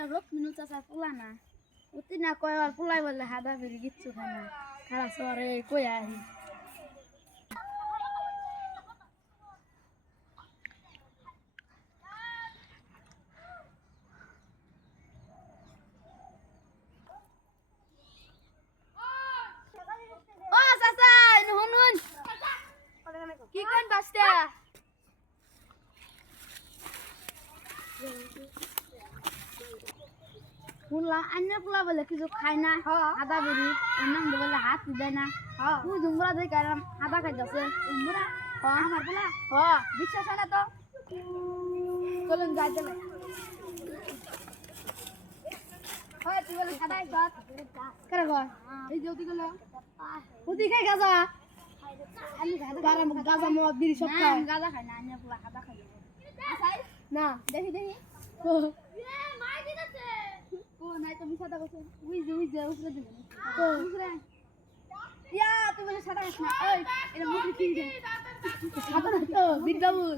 ওইটা রকমিনুল চাচার পোলা না অতি না কয়বার পোলাই বললে হাদা বেরি কিচ্ছু খায় না খারাপ শহরে কই আহি ও চাচা শুনুন কি কোন বাসটা শুনলাম অন্য পোলা বলে কিছু খায় না আদা বেরি এর নাম বলে হাত দেয় না তুই জুমরা দেখে আদা খাইতেছে আমার পোলা বিশ্বাস হয় না তো চলুন যাই চলে তুই বলে সাদা কেন কয় এই যে ওদি গেল ওদি খাই গাজা গাজা মদ বিড়ি সব খায় গাজা খায় না অন্য পোলা আদা খাই না দেখি দেখি ও নাই তুমি সাদা বসে উইজে উপরে দিবেন তো উপরে ইয়া তুমি সাদা খাস না ওই এটা মুখে কি সাদা না তো বিদ্যাবুল